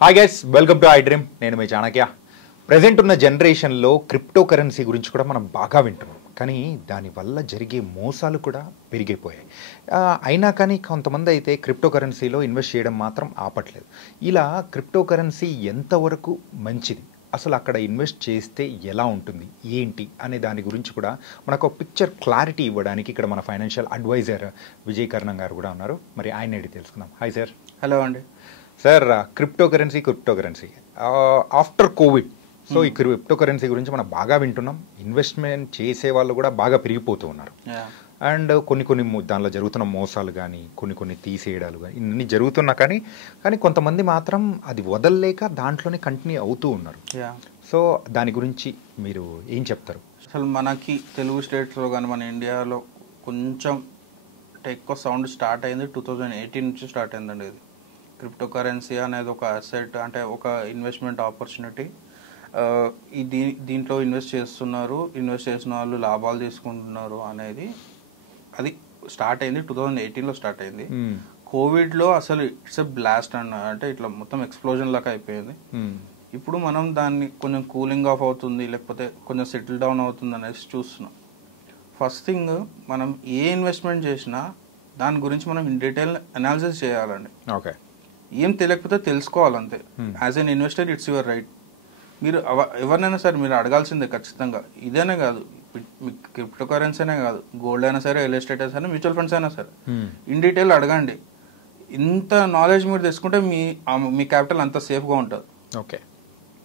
Hi guys, welcome to iDream. నేను మీ Chanakya. Present ఉన్న జనరేషన్లో క్రిప్టో కరెన్సీ గురించి కూడా మనం బాగా వింటున్నాం, కానీ దానివల్ల జరిగే మోసాలు కూడా పెరిగిపోయాయి. అయినా కానీ కొంతమంది అయితే క్రిప్టో కరెన్సీలో ఇన్వెస్ట్ చేయడం మాత్రం ఆపట్లేదు. ఇలా క్రిప్టో కరెన్సీ ఎంతవరకు మంచిది, అసలు అక్కడ ఇన్వెస్ట్ చేస్తే ఎలా ఉంటుంది, ఏంటి అనే దాని గురించి కూడా మనకు ఒక పిక్చర్ క్లారిటీ ఇవ్వడానికి ఇక్కడ మన ఫైనాన్షియల్ అడ్వైజర్ విజయ్ కర్ణం గారు కూడా ఉన్నారు. మరి ఆయన అడిగి తెలుసుకుందాం. Hi sir. హలో అండి. Sir, crypto currency after Covid, so ఈ క్రిప్టో కరెన్సీ గురించి మనం బాగా వింటున్నాం. ఇన్వెస్ట్మెంట్ చేసే వాళ్ళు కూడా బాగా పెరిగిపోతూ ఉన్నారు. అండ్ కొన్ని దానిలో జరుగుతున్న మోసాలు కానీ కొన్ని తీసేయడాలు కానీ ఇన్ని జరుగుతున్నా కానీ కొంతమంది మాత్రం అది వదలలేక దాంట్లోనే కంటిన్యూ అవుతూ ఉన్నారు. సో దాని గురించి మీరు ఏం చెప్తారు? అసలు మనకి తెలుగు స్టేట్స్లో కానీ మన ఇండియాలో కొంచెం ఎక్కువ సౌండ్ స్టార్ట్ అయింది 2018 నుంచి స్టార్ట్ అయిందండి. ఇది క్రిప్టో కరెన్సీ అనేది ఒక అసెట్, అంటే ఒక ఇన్వెస్ట్మెంట్ ఆపర్చునిటీ. దీంట్లో ఇన్వెస్ట్ చేసిన వాళ్ళు లాభాలు తీసుకుంటున్నారు అనేది అది స్టార్ట్ అయింది 2018లో స్టార్ట్ అయింది. కోవిడ్లో అసలు ఇట్స్ ఎ బ్లాస్ట్ అంటే ఇట్లా మొత్తం ఎక్స్ప్లోజన్ లాగా అయిపోయింది. ఇప్పుడు మనం దాన్ని కొంచెం కూలింగ్ ఆఫ్ అవుతుంది, లేకపోతే కొంచెం సెటిల్ డౌన్ అవుతుంది అనేసి చూస్తున్నాం. ఫస్ట్ థింగ్, మనం ఏ ఇన్వెస్ట్మెంట్ చేసినా దాని గురించి మనం ఇన్ డీటెయిల్ అనాలిసిస్ చేయాలండి. ఓకే, ఏం తెలియకపోతే తెలుసుకోవాలంతే. As an investor it's your right. మీరు ఎవరినైనా సరే మీరు అడగాల్సిందే ఖచ్చితంగా. ఇదేనే కాదు, క్రిప్టో కరెన్సీ అనే కాదు, గోల్డ్ అయినా సరే, రియల్ ఎస్టేట్ అయినా సరే, మ్యూచువల్ ఫండ్స్ అయినా సరే, ఇన్ డీటెయిల్ అడగండి. ఇంత నాలెడ్జ్ మీరు తీసుకుంటే మీ క్యాపిటల్ అంత సేఫ్గా ఉంటుంది. ఓకే,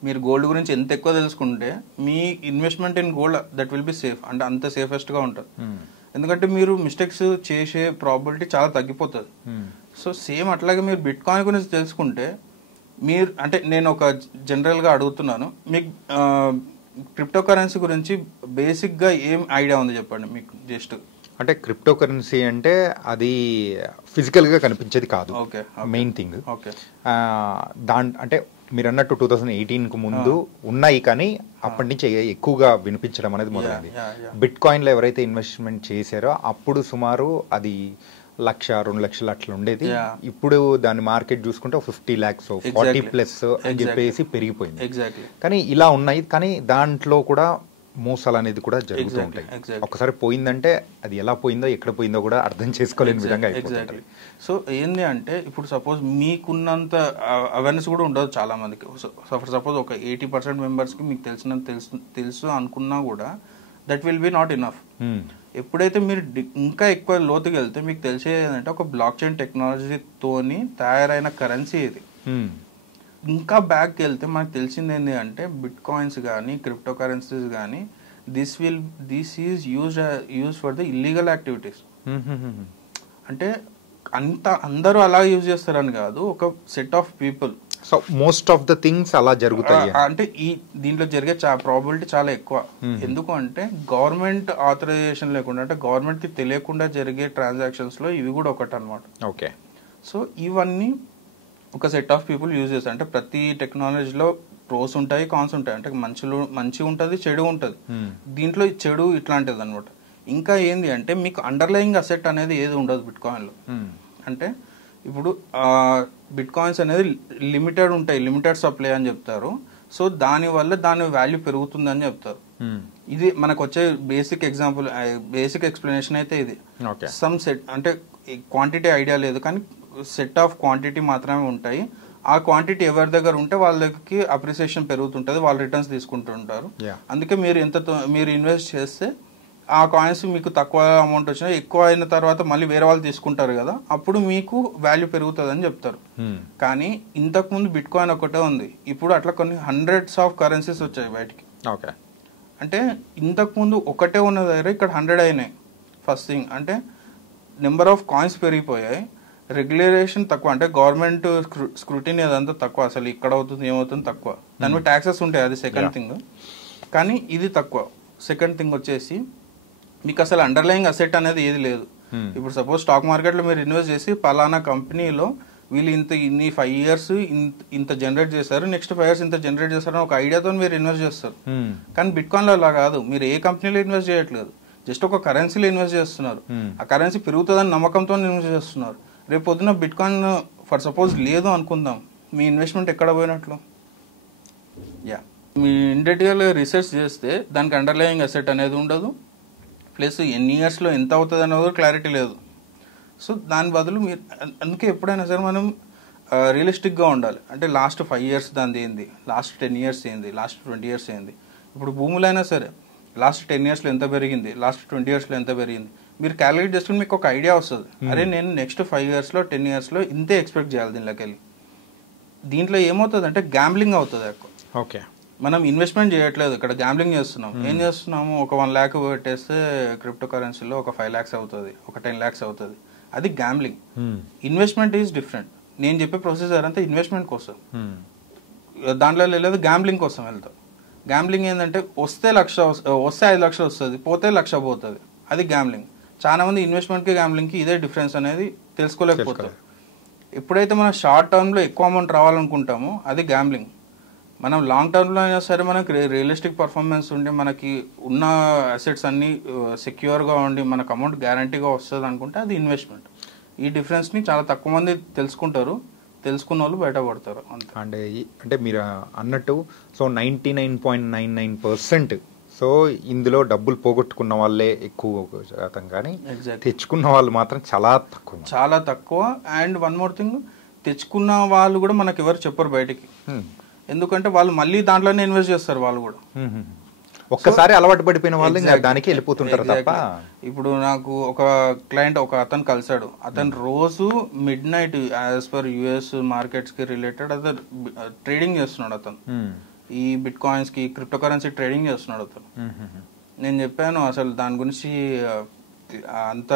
మీరు గోల్డ్ గురించి ఎంత ఎక్కువ తెలుసుకుంటే మీ investment in gold that will be safe, అంటే అంత సేఫెస్ట్గా ఉంటుంది. ఎందుకంటే మీరు మిస్టేక్స్ చేసే ప్రాబిలిటీ చాలా తగ్గిపోతుంది. సో సేమ్ అట్లాగే మీరు బిట్ కాయిన్ గురించి తెలుసుకుంటే మీరు, అంటే నేను ఒక జనరల్గా అడుగుతున్నాను, మీకు క్రిప్టో కరెన్సీ గురించి బేసిక్గా ఏం ఐడియా ఉంది చెప్పండి మీకు జస్ట్. అంటే క్రిప్టో కరెన్సీ అంటే అది ఫిజికల్గా కనిపించేది కాదు. Okay, main thing. ఓకే, అంటే మీరు అన్నట్టు 2018కు ముందు ఉన్నాయి, కానీ అప్పటి నుంచి ఎక్కువగా వినిపించడం అనేది మొదలైంది. బిట్ కాయిన్లో ఎవరైతే ఇన్వెస్ట్మెంట్ చేశారో అప్పుడు సుమారు అది 1-2 లక్షలు అట్లా ఉండేది. ఇప్పుడు దాని మార్కెట్ చూసుకుంటే 50 lakhs 40+ అని చెప్పేసి పెరిగిపోయింది. కానీ ఇలా ఉన్నాయి, కానీ దాంట్లో కూడా మోసాలు అనేది కూడా జరుగుతూ ఉంటాయి. ఒకసారి పోయిందంటే అది ఎలా పోయిందో ఎక్కడ పోయిందో కూడా అర్థం చేసుకోలేని విధంగా అయిపోతుంది. సో ఏంది అంటే, ఇప్పుడు సపోజ్ మీకున్నంత అవేర్నెస్ కూడా ఉండదు చాలా మందికి. సపోజ్ ఒక 80% మెంబర్స్కి మీకు తెలుసు అనుకున్నా కూడా that will B not enough. ఎప్పుడైతే మీరు ఇంకా ఎక్కువ లోతుకి వెళ్తే మీకు తెలిసేది ఏంటంటే, ఒక బ్లాక్ చైన్ టెక్నాలజీతోని తయారైన కరెన్సీ ఇది. ఇంకా బ్యాక్కి వెళ్తే మనకు తెలిసింది ఏంటి అంటే, బిట్ కాయిన్స్ కానీ క్రిప్టో కరెన్సీస్ కానీ this is use for the illegal activities. అంటే అందరూ అలా యూజ్ చేస్తారని కాదు, ఒక set of people. So most of the things అలా జరుగుతాయి. అంటే దీంట్లో జరిగే ప్రాబిలిటీ చాలా ఎక్కువ. ఎందుకు అంటే గవర్నమెంట్ ఆథరైజేషన్ లేకుండా, అంటే గవర్నమెంట్ కి తెలియకుండా జరిగే ట్రాన్సాక్షన్స్ లో ఇవి కూడా ఒకటి అనమాట. ఓకే, సో ఇవన్నీ ఒక సెట్ ఆఫ్ పీపుల్ యూజ్ చేస్తారు. అంటే ప్రతి టెక్నాలజీలో ప్రోస్ ఉంటాయి, కాన్స్ ఉంటాయి. అంటే మంచి ఉంటుంది, చెడు ఉంటుంది. దీంట్లో చెడు ఇట్లాంటిది అనమాట. ఇంకా ఏంది అంటే, మీకు అండర్లయింగ్ అసెట్ అనేది ఏది ఉండదు బిట్ కాయిన్ లో. అంటే ఇప్పుడు బిట్ కాయిన్స్ అనేది లిమిటెడ్ ఉంటాయి, లిమిటెడ్ సప్లై అని చెప్తారు. సో దానివల్ల దాని వాల్యూ పెరుగుతుందని చెప్తారు. ఇది మనకు వచ్చే బేసిక్ ఎగ్జాంపుల్, బేసిక్ ఎక్స్ప్లెనేషన్ అయితే ఇది. సమ్ సెట్, అంటే క్వాంటిటీ ఐడియా లేదు, కానీ సెట్ ఆఫ్ క్వాంటిటీ మాత్రమే ఉంటాయి. ఆ క్వాంటిటీ ఎవరి దగ్గర ఉంటే వాళ్ళకి అప్రిసియేషన్ పెరుగుతుంటుంది, వాళ్ళు రిటర్న్స్ తీసుకుంటుంటారు. అందుకే మీరు ఇన్వెస్ట్ చేస్తే ఆ కాయిన్స్ మీకు తక్కువ అమౌంట్ వచ్చినా ఎక్కువ అయిన తర్వాత మళ్ళీ వేరే వాళ్ళు తీసుకుంటారు కదా, అప్పుడు మీకు వాల్యూ పెరుగుతుంది అని చెప్తారు. కానీ ఇంతకుముందు బిట్ కాయిన్ ఒకటే ఉంది, ఇప్పుడు అట్లా కొన్ని హండ్రెడ్స్ ఆఫ్ కరెన్సీస్ వచ్చాయి బయటికి. ఓకే, అంటే ఇంతకుముందు ఒకటే ఉన్న దగ్గర ఇక్కడ 100 అయినాయి. ఫస్ట్ థింగ్ అంటే నెంబర్ ఆఫ్ కాయిన్స్ పెరిగిపోయాయి, రెగ్యులేషన్ తక్కువ, అంటే గవర్నమెంట్ స్క్రూటినీ అదంతా తక్కువ. అసలు ఇక్కడ అవుతుంది ఏమవుతుంది తక్కువ, దాని మీద ట్యాక్సెస్ ఉంటాయి, అది సెకండ్ థింగ్. కానీ ఇది తక్కువ. సెకండ్ థింగ్ వచ్చేసి మీకు అసలు అండర్లయింగ్ అసెట్ అనేది ఏది లేదు. ఇప్పుడు సపోజ్ స్టాక్ మార్కెట్లో మీరు ఇన్వెస్ట్ చేసి పలానా కంపెనీలో వీళ్ళు ఇన్ని 5 years ఇంత జనరేట్ చేశారు, నెక్స్ట్ 5 years ఇంత జనరేట్ చేస్తారు అని ఒక ఐడియాతో మీరు ఇన్వెస్ట్ చేస్తారు. కానీ బిట్ కాయిన్ లో అలా కాదు, మీరు ఏ కంపెనీలో ఇన్వెస్ట్ చేయట్లేదు, జస్ట్ ఒక కరెన్సీలో ఇన్వెస్ట్ చేస్తున్నారు. ఆ కరెన్సీ పెరుగుతుందని నమ్మకంతో ఇన్వెస్ట్ చేస్తున్నారు. రేపు పొద్దున బిట్ కాయిన్ ఫర్ సపోజ్ లేదు అనుకుందాం, మీ ఇన్వెస్ట్మెంట్ ఎక్కడ పోయినట్లు? యా, మీ ఇండెట్గా రీసెర్చ్ చేస్తే దానికి అండర్లయింగ్ అసెట్ అనేది ఉండదు, ప్లస్ ఎన్ని ఇయర్స్లో ఎంత అవుతుంది అనేది క్లారిటీ లేదు. సో దాని బదులు మీరు అందుకే ఎప్పుడైనా సరే మనం రియలిస్టిక్గా ఉండాలి. అంటే లాస్ట్ 5 years దాని ఏంది, లాస్ట్ 10 years ఏంది, లాస్ట్ 20 years ఏంది. ఇప్పుడు భూములైనా సరే లాస్ట్ 10 yearsలో ఎంత పెరిగింది, లాస్ట్ 20 yearsలో ఎంత పెరిగింది, మీరు క్యాలిక్యులేట్ చేసుకుని మీకు ఒక ఐడియా వస్తుంది. అరే నేను నెక్స్ట్ 5 yearsలో 10 yearsలో ఇంతే ఎక్స్పెక్ట్ చేయాలి దీనిలోకి వెళ్ళి. దీంట్లో ఏమవుతుంది అంటే గ్యాంబ్లింగ్ అవుతుంది ఎక్కువ. ఓకే, మనం ఇన్వెస్ట్మెంట్ చేయట్లేదు, ఇక్కడ గ్యాంబ్లింగ్ చేస్తున్నాం. ఏం చేస్తున్నాము, ఒక 1 lakh పెట్టేస్తే క్రిప్టో కరెన్సీలో ఒక 5 lakhs అవుతుంది, ఒక 10 lakhs అవుతుంది. అది గ్యాంబ్లింగ్. Investment is different. నేను చెప్పే ప్రొసీజర్ అంతా ఇన్వెస్ట్మెంట్ కోసం, దాంట్లో లేదు గ్యాంబ్లింగ్ కోసం వెళ్తాం. గ్యాంబ్లింగ్ ఏంటంటే వస్తే 5 lakhs వస్తుంది, పోతే 1,00,000 పోతుంది. అది గ్యాంబ్లింగ్. చాలా మంది ఇన్వెస్ట్మెంట్కి గ్యాంబ్లింగ్కి ఇదే డిఫరెన్స్ అనేది తెలుసుకోలేకపోతారు. ఎప్పుడైతే మనం షార్ట్ టర్మ్లో ఎక్కువ అమౌంట్ రావాలనుకుంటామో అది గ్యాంబ్లింగ్. మనం లాంగ్ టర్మ్లో అయినా సరే మనకి రియలిస్టిక్ పర్ఫార్మెన్స్ ఉండి మనకి ఉన్న అసెట్స్ అన్నీ సెక్యూర్గా ఉండి మనకు అమౌంట్ గ్యారంటీగా వస్తుంది అనుకుంటే అది ఇన్వెస్ట్మెంట్. ఈ డిఫరెన్స్ని చాలా తక్కువ మంది తెలుసుకుంటారు, తెలుసుకున్న వాళ్ళు బయటపడతారు అంతే. అంటే మీరు అన్నట్టు సో 99.99% సో ఇందులో డబ్బులు పోగొట్టుకున్న వాళ్ళే ఎక్కువ శాతం, కానీ తెచ్చుకున్న వాళ్ళు మాత్రం చాలా తక్కువ. అండ్ వన్ మోర్ థింగ్, తెచ్చుకున్న వాళ్ళు కూడా మనకు ఎవరు చెప్పరు బయటికి, ఎందుకంటే వాళ్ళు మళ్ళీ దాంట్లోనే ఇన్వెస్ట్ చేస్తారు. వాళ్ళు కూడా ఒక్కసారి అలవాటు పడిపోయిన వాళ్ళు దానికి వెళ్ళిపోతుంటారు తప్ప. ఇప్పుడు నాకు ఒక క్లయింట్ ఒక అతను కలిసాడు. అతను రోజు mid night as per US markets కి రిలేటెడ్ అతను ట్రేడింగ్ చేస్తున్నాడు. అతను ఈ బిట్ కాయిన్స్ కి క్రిప్టో కరెన్సీ ట్రేడింగ్ చేస్తున్నాడు అతను. నేను చెప్పాను అసలు దాని గురించి అంత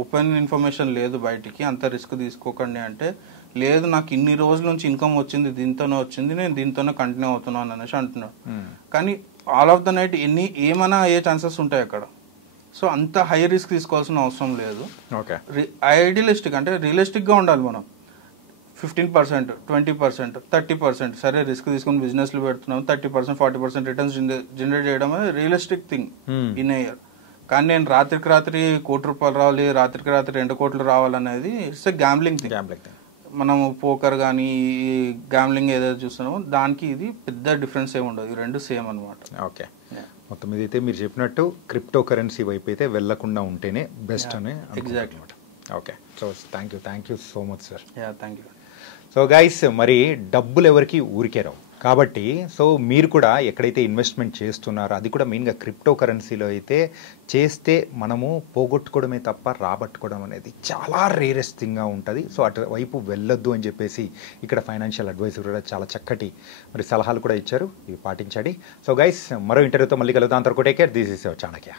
ఓపెన్ ఇన్ఫర్మేషన్ లేదు బయటికి, అంత రిస్క్ తీసుకోకండి అంటే, లేదు నాకు ఇన్ని రోజుల నుంచి ఇన్కమ్ వచ్చింది, దీంతోనే వచ్చింది, నేను దీంతోనే కంటిన్యూ అవుతున్నాను అనేసి అంటున్నాడు. కానీ ఆల్ ఆఫ్ ద నైట్ ఏమైనా అయ్యే ఛాన్సెస్ ఉంటాయి అక్కడ. సో అంత హై రిస్క్ తీసుకోవాల్సిన అవసరం లేదు. ఐడియలిస్టిక్ అంటే రియలిస్టిక్గా ఉండాలి. మనం 15%, 20%, 30% సరే రిస్క్ తీసుకుని బిజినెస్లు పెడుతున్నాం, 30%, 40% రిటర్న్స్ జనరేట్ చేయడం అనేది realistic thing in a year. కానీ నేను రాత్రికి రాత్రి ₹1,00,00,000 రావాలి, రాత్రికి రాత్రి 2 కోట్లు రావాలనేది ఇట్స్ ఎ గ్యాంబ్లింగ్ థింగ్. మనము పోకర్ కానీ గ్యాంబ్లింగ్ ఏదైతే చూస్తున్నామో దానికి ఇది పెద్ద డిఫరెన్స్ ఏమి ఉండదు, ఈ రెండు సేమ్ అనమాట. ఓకే, మొత్తం ఇదైతే మీరు చెప్పినట్టు క్రిప్టో కరెన్సీ వైపు అయితే వెళ్లకుండా ఉంటేనే బెస్ట్ అని. Exactly. Okay, so thank you so much sir. Thank you. So guys, మరి డబ్బులు ఎవరికి ఊరికే రావు కాబట్టి సో మీరు కూడా ఎక్కడైతే ఇన్వెస్ట్మెంట్ చేస్తున్నారో అది కూడా మెయిన్గా క్రిప్టో కరెన్సీలో అయితే చేస్తే మనము పోగొట్టుకోవడమే తప్ప రాబట్టుకోవడం అనేది చాలా రేరెస్ట్ థింగ్గా ఉంటుంది. సో అటువైపు వెళ్ళొద్దు అని చెప్పేసి ఇక్కడ ఫైనాన్షియల్ అడ్వైజర్ కూడా చాలా చక్కటి మరి సలహాలు కూడా ఇచ్చారు, ఇవి పాటించండి. సో గైస్, మరో ఇంటర్వ్యూతో మళ్ళీ కలుద్దాం. అంతవరకు take care. This is your Chanakya.